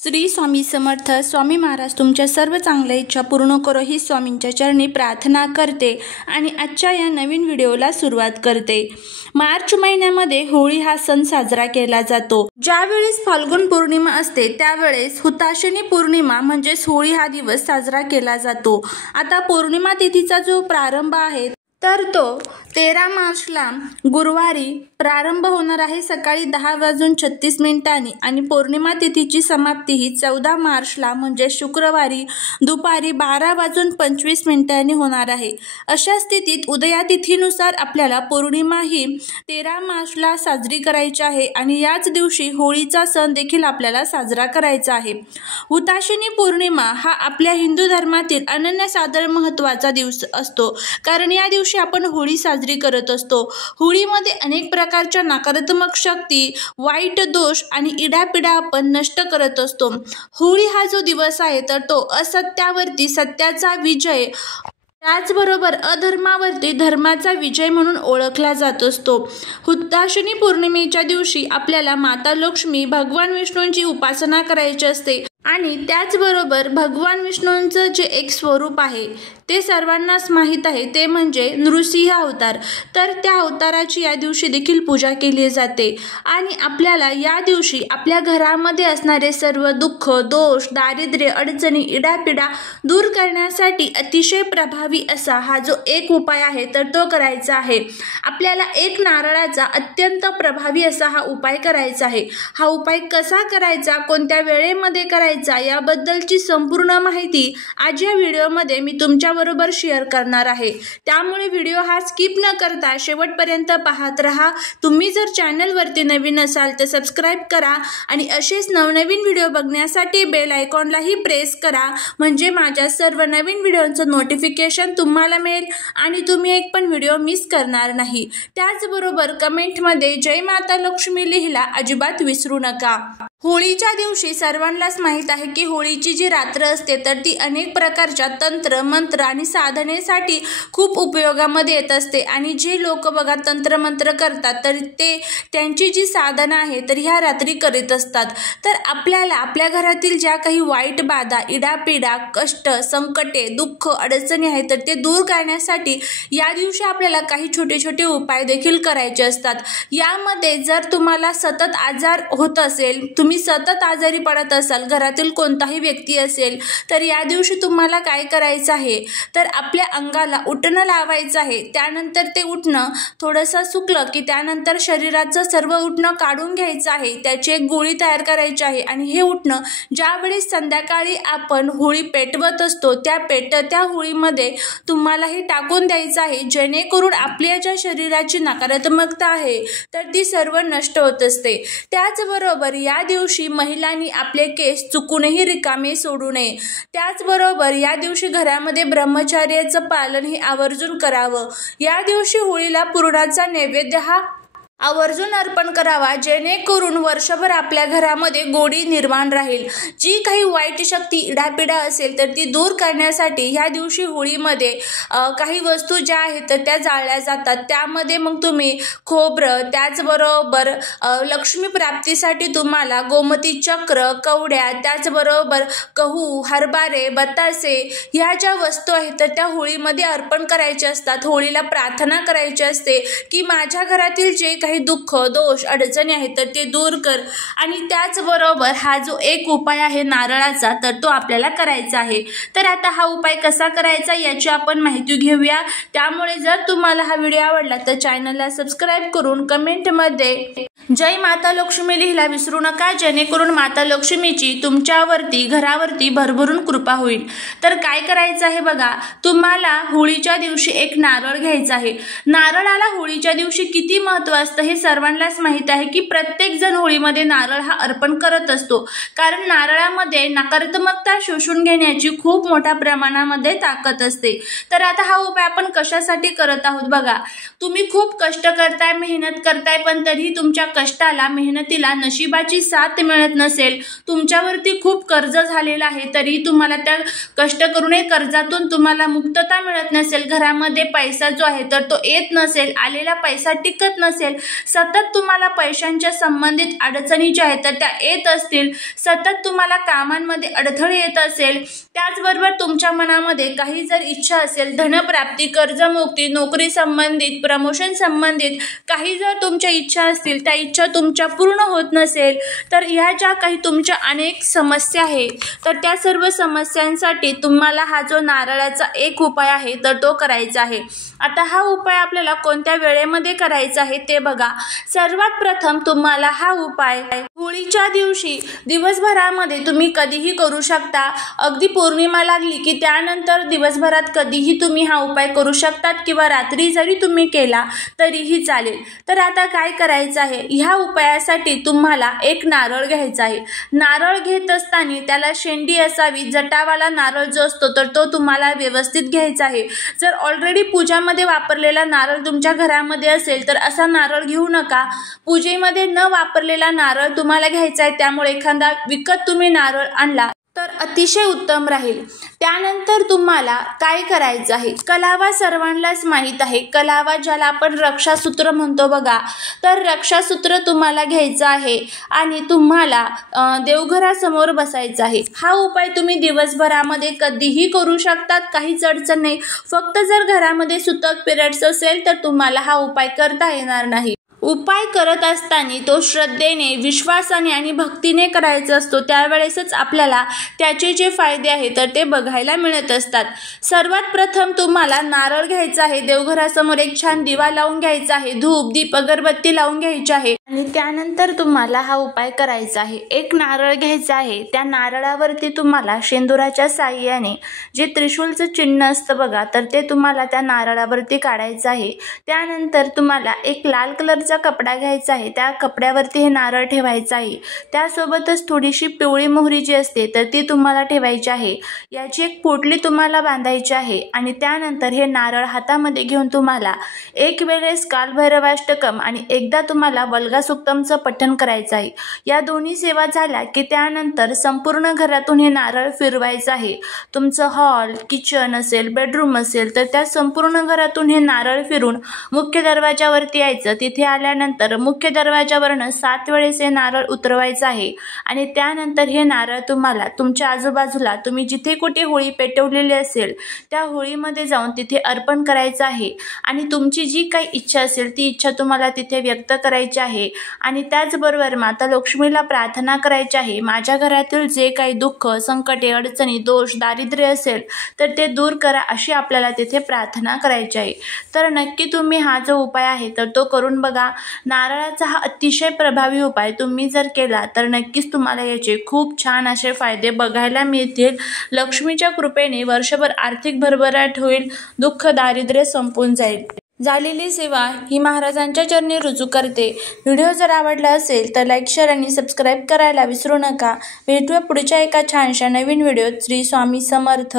श्री स्वामी समर्थ. स्वामी महाराज तुमच्या सर्व चांगल्या इच्छा पूर्ण करो ही स्वामींच्या चरणी प्रार्थना करते आणि आजच्या या नवीन व्हिडिओला सुरुवात करते. मार्च महिन्यामध्ये होळी हा सण साजरा केला जातो. ज्यावेळेस फाल्गुन पौर्णिमा असते त्यावेळेस हुताशनी पौर्णिमा म्हणजेच होळी हा दिवस साजरा केला जातो. आता पौर्णिमा तिथीचा जो प्रारंभ आहे तर तो 13 मार्चला गुरुवारी प्रारंभ होणार आहे सकाळी 10:36 आणि पौर्णिमा तिथीची समाप्ती ही 14 मार्चला म्हणजे शुक्रवारी दुपारी 12:25 होणार आहे. अशा स्थितीत उदया तिथीनुसार आपल्याला पौर्णिमा ही 13 मार्चला साजरी करायची आहे आणि याच दिवशी होळीचा सण देखील आपल्याला साजरा करायचा आहे. हुताशनी पौर्णिमा हा आपल्या हिंदू धर्मातील अनन्यसाधारण महत्त्वाचा दिवस असतो, कारण या दिवशी आपण होळी साजरी करत असतो. होळीमध्ये अनेक प्रकारच्या नकारात्मक शक्ती, वाईट दोष आणि इडापिडा आपण नष्ट करत असतो. होळी हा जो दिवस आहे तर तो असत्यावरती सत्याचा विजय, त्याचबरोबर अधर्मावरती धर्माचा विजय म्हणून ओळखला जात असतो. हुताशनी पौर्णिमेच्या दिवशी आपल्याला माता लक्ष्मी, भगवान विष्णूंची उपासना करायची असते आणि त्याचबरोबर भगवान विष्णूंचं जे एक स्वरूप आहे ते सर्वांनाच माहीत आहे, ते म्हणजे नृसिंह अवतार. तर त्या अवताराची या दिवशी देखील पूजा केली जाते आणि आपल्याला या दिवशी आपल्या घरामध्ये असणारे सर्व दुःख, दोष, दारिद्र्य, अडचणी, इडापिडा दूर करण्यासाठी अतिशय प्रभावी असा हा जो एक उपाय आहे तर तो करायचा आहे. आपल्याला एक नारळाचा अत्यंत प्रभावी असा हा उपाय करायचा आहे. हा उपाय कसा करायचा, कोणत्या वेळेमध्ये करायचा याबद्दलची संपूर्ण माहिती आज या व्हिडिओमध्ये मी तुमच्या बरोबर शेअर करणार आहे. त्यामुळे व्हिडिओ हा स्किप न करता शेवटपर्यंत पाहत रहा. तुम्ही जर चॅनलवरती नवीन असाल तर सबस्क्राईब करा आणि असेच नवनवीन व्हिडिओ बघण्यासाठी बेल आयकॉनलाही प्रेस करा, म्हणजे माझ्या सर्व नवीन व्हिडिओचं नोटिफिकेशन तुम्हाला मिळेल आणि तुम्ही एक पण व्हिडिओ मिस करणार नाही. त्याचबरोबर कमेंटमध्ये जय माता लक्ष्मी लिहिला अजिबात विसरू नका. होळीच्या दिवशी सर्वांनाच माहीत आहे की होळीची जी रात्र असते तर ती अनेक प्रकारच्या तंत्र, मंत्र आणि साधनेसाठी खूप उपयोगामध्ये येत असते आणि जे लोक बघा तंत्रमंत्र करतात तर ते त्यांची जी साधना आहे तर ह्या रात्री करीत असतात. तर आपल्याला आपल्या घरातील ज्या काही वाईट बाधा, इडापिडा, कष्ट, संकटे, दुःख, अडचणी आहेत तर ते दूर करण्यासाठी या दिवशी आपल्याला काही छोटे छोटे उपाय देखील करायचे असतात. यामध्ये जर तुम्हाला सतत आजार होत असेल, तुम्ही सतत आजारी पडत असाल, घरातील कोणताही व्यक्ती असेल तर या दिवशी तुम्हाला काय करायचं आहे तर आपल्या अंगाला उटणं लावायचं आहे. त्यानंतर ते उटणं थोडंसं सुकलं की त्यानंतर शरीराचं सर्व उटणं काढून घ्यायचं आहे. त्याची एक गोळी तयार करायची आहे आणि हे उटणं ज्यावेळेस संध्याकाळी आपण होळी पेटवत असतो त्या होळीमध्ये तुम्हाला हे टाकून द्यायचं आहे, जेणेकरून आपल्या ज्या शरीराची नकारात्मकता आहे तर ती सर्व नष्ट होत असते. त्याचबरोबर या दिवशी महिलांनी आपले केस चुकूनही रिकामे सोडू नये. त्याचबरोबर या दिवशी घरामध्ये ब्रह्मचर्याचं पालन हे आवर्जून करावं. या दिवशी होळीला पुरणाचा नैवेद्य हा आवर्जून अर्पण करावा, जेणेकरून वर्षभर आपल्या घरामध्ये गोडी निर्माण राहील. जी काही वाईट शक्ती, इडापिडा असेल तर ती दूर करण्यासाठी ह्या दिवशी होळीमध्ये काही वस्तू ज्या आहेत तर त्या जाळल्या जातात. त्यामध्ये मग तुम्ही खोबरं, त्याचबरोबर लक्ष्मी प्राप्तीसाठी तुम्हाला गोमती चक्र, कवड्या, त्याचबरोबर गहू, हरभरे, बतासे ह्या ज्या वस्तू आहेत तर त्या होळीमध्ये अर्पण करायच्या असतात. होळीला प्रार्थना करायची असते की माझ्या घरातील जे काही दुःख, दोष, अडचणी आहेत तर ते दूर कर. आणि त्याचबरोबर हा जो एक उपाय आहे नारळाचा तर तो आपल्याला करायचा आहे. तर आता हा उपाय कसा करायचा याची आपण माहिती घेऊया. त्यामुळे जर तुम्हाला हा व्हिडिओ आवडला तर चॅनलला सबस्क्राईब करून कमेंटमध्ये जय माता लक्ष्मी लिहिला विसरू नका, जेणेकरून माता लक्ष्मीची तुमच्यावरती, घरावरती भरभरून कृपा होईल. तर काय करायचं आहे बघा, तुम्हाला होळीच्या दिवशी एक नारळ घ्यायचा आहे. नारळाला होळीच्या दिवशी किती महत्त्व असतं हे सर्वांनाच माहीत आहे की प्रत्येक जण होळीमध्ये नारळ हा अर्पण करत असतो, कारण नारळामध्ये नकारात्मकता शोषून घेण्याची खूप मोठ्या प्रमाणामध्ये ताकद असते. तर आता हा उपाय आपण कशासाठी करत आहोत बघा, तुम्ही खूप कष्ट करताय, मेहनत करताय, पण तरीही तुमच्या कष्टाला, मेहनतीला नशिबाची साथ मिळत नसेल, तुमच्यावरती खूप कर्ज झालेलं आहे तरी तुम्हाला त्या कष्ट करूनही कर्जातून तुम्हाला मुक्तता मिळत नसेल, घरामध्ये पैसा जो आहे तर तो येत नसेल, आलेला पैसा टिकत नसेल, सतत तुम्हाला पैशांच्या संबंधित अडचणी ज्या आहेत तर त्या येत असतील, सतत तुम्हाला कामांमध्ये अडथळे येत असेल, त्याचबरोबर तुमच्या मनामध्ये काही जर इच्छा असेल, धनप्राप्ती, कर्जमुक्ती, नोकरी संबंधित, प्रमोशन संबंधित काही जर तुमच्या इच्छा असतील, त्या इच्छा तुमच्या पूर्ण होत नसेल, तर ह्या ज्या काही तुमच्या अनेक समस्या आहेत तर त्या सर्व समस्यांसाठी तुम्हाला हा जो नारळाचा एक उपाय आहे तर तो करायचा आहे। आता हा उपाय आपल्याला कोणत्या वेळेमध्ये करायचा आहे ते बघा। सर्वात प्रथम तुम्हाला हा उपाय होळीच्या दिवशी दिवसभरामध्ये तुम्ही कधीही करू शकता। अगदी पौर्णिमा लागली की त्यानंतर दिवसभरात कधीही तुम्ही हा उपाय करू शकतात किंवा रात्री जरी तुम्ही केला तरीही चालेल। तर आता काय करायचं आहे, ह्या उपायासाठी तुम्हाला एक नारळ घ्यायचा आहे। नारळ घेत असताना त्याला शेंडी असावी, जटावाला नारळ जो असतो तर तो तुम्हाला व्यवस्थित घ्यायचा आहे। जर ऑलरेडी पूजामध्ये वापरलेला नारळ तुमच्या घरामध्ये असेल तर असा नारळ घेऊ नका। पूजेमध्ये न वापरलेला नारळ तुम्हाला घ्यायचा आहे, त्यामुळे एखादा विकत तुम्ही नारळ आणला तर अतिशय उत्तम राहील। त्यानंतर तुम्हाला काय करायचं आहे, कलावा सर्वांनाच माहीत आहे, कलावा ज्याला आपण रक्षासूत्र म्हणतो बघा, तर रक्षासूत्र तुम्हाला घ्यायचं आहे आणि तुम्हाला देवघरासमोर बसायचं आहे। हा उपाय तुम्ही दिवसभरामध्ये कधीही करू शकतात, काहीच अडचण नाही। फक्त जर घरामध्ये सुतक पिरियड्स असेल तर तुम्हाला हा उपाय करता येणार नाही। उपाय करत असताना तो श्रद्धेने, विश्वासाने आणि भक्तीने करायचा असतो, त्यावेळेसच आपल्याला त्याचे जे फायदे आहेत तर ते बघायला मिळत असतात। सर्वात प्रथम तुम्हाला नारळ घ्यायचा आहे, देवघरासमोर एक छान दिवा लावून घ्यायचा आहे, धूप दीप अगरबत्ती लावून घ्यायची आहे आणि त्यानंतर तुम्हाला हा उपाय करायचा आहे। एक नारळ घ्यायचा आहे, त्या नारळावरती तुम्हाला शेंदुराच्या साहाय्याने जे त्रिशूलचं चिन्ह असतं बघा तर ते तुम्हाला त्या नारळावरती काढायचं आहे। त्यानंतर तुम्हाला एक लाल कलरचा कपडा घ्यायचा आहे, त्या कपड्यावरती हे नारळ ठेवायचं आहे। त्यासोबतच थोडीशी पिवळी मोहरी जी असते तर ती तुम्हाला ठेवायची आहे। याची एक पोटली तुम्हाला बांधायची आहे आणि त्यानंतर हे नारळ हातामध्ये घेऊन तुम्हाला एक वेळेस कालभैरवाष्टकम आणि एकदा तुम्हाला वल्गा सुक्तमचं पठण करायचं आहे। या दोन्ही सेवा झाल्या की त्यानंतर संपूर्ण घरातून हे नारळ फिरवायचं आहे। तुमचं हॉल, किचन असेल, बेडरूम असेल तर त्या संपूर्ण घरातून हे नारळ फिरून मुख्य दरवाजावरती यायचं। तिथे आल्यानंतर मुख्य दरवाजावरनं 7 वेळेस हे नारळ उतरवायचं आहे आणि त्यानंतर हे नारळ तुम्हाला तुमच्या आजूबाजूला तुम्ही जिथे कुठे होळी पेटवलेली असेल त्या होळीमध्ये जाऊन तिथे अर्पण करायचं आहे आणि तुमची जी काही इच्छा असेल ती इच्छा तुम्हाला तिथे व्यक्त करायची आहे आणि त्याचबरोबर माता लक्ष्मीला प्रार्थना करायची आहे, माझ्या घरातील जे काही दुःख, संकटे, अडचणी, दोष, दारिद्र्य असेल तर ते दूर करा अशी आपल्याला तिथे प्रार्थना करायची आहे। तर नक्की तुम्ही हा जो उपाय आहे तर तो करून बघा। नारळाचा हा अतिशय प्रभावी उपाय तुम्ही जर केला तर नक्कीच तुम्हाला याचे खूप छान असे फायदे बघायला मिळतील। लक्ष्मीच्या कृपेने वर्षभर आर्थिक भरभराट होईल, दुःख दारिद्र्य संपून जाईल। झालेली सेवा ही महाराजांच्या चरणी रुजू करते। व्हिडिओ जर आवडला असेल तर लाईक, शेअर आणि सबस्क्राईब करायला विसरू नका। भेटूया पुढच्या एका छानशा नवीन व्हिडिओत। श्री स्वामी समर्थ।